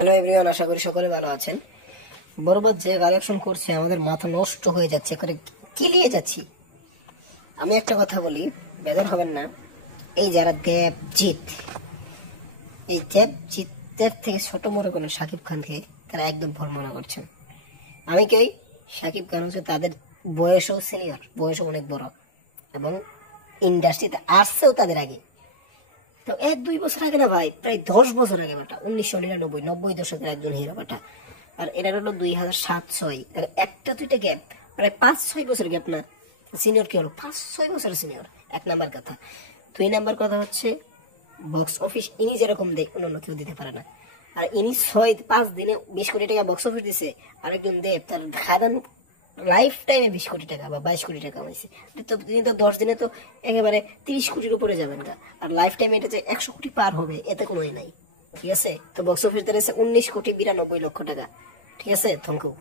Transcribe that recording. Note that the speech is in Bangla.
হ্যালো এভরিওয়ান, আশা করি সকলে ভালো আছেন। বরবাদ যে কালেকশন করছে আমাদের মাথা নষ্ট হয়ে যাচ্ছে, করে কিলিয়ে যাচ্ছি। আমি একটা কথা বলি, বেজার হবেন না। এই যারা দেবজিৎ, এই দেবজিতের থেকে ছোট মনে করেন শাকিব খানকে, তারা একদম ভুল মনে করছেন। আমি কই, শাকিব খান হচ্ছে তাদের বয়সও সিনিয়র, বয়সও অনেক বড়, এবং ইন্ডাস্ট্রিতে আসছেও তাদের আগে। তো 1-2 বছর আগে না ভাই, প্রায় 10 বছর আগে বেটা, 1999 দশকের একজন হিরো বেটা। আর এটা হলো 2007-06, একটা দুইটা গ্যাপ, প্রায় 5-6 বছর গ্যাপ না। সিনিয়র কি হলো, 5-6 বছর সিনিয়র। 1 নাম্বার কথা। 2 নাম্বার কথা হচ্ছে, বক্স অফিস ইনি যেরকম দেয় অন্য কেউ দিতে পারে না। আর ইনি 5 দিনে 20 কোটি টাকা বক্স অফিস দিছে। আরেকজন দেব তার খাদান লাইফ টাইমে 20 কোটি টাকা বা 22 কোটি টাকা হয়েছে। তো তিনি তো 10 দিনে তো একেবারে 30 কোটির উপরে যাবেন না। আর লাইফ টাইমে এটা যে 100 কোটি পার হবে, এতে কোনো নাই। ঠিক আছে, তো বক্স অফিস দাঁড়িয়েছে 19,92,00,000 টাকা। ঠিক আছে, থ্যাংক ইউ।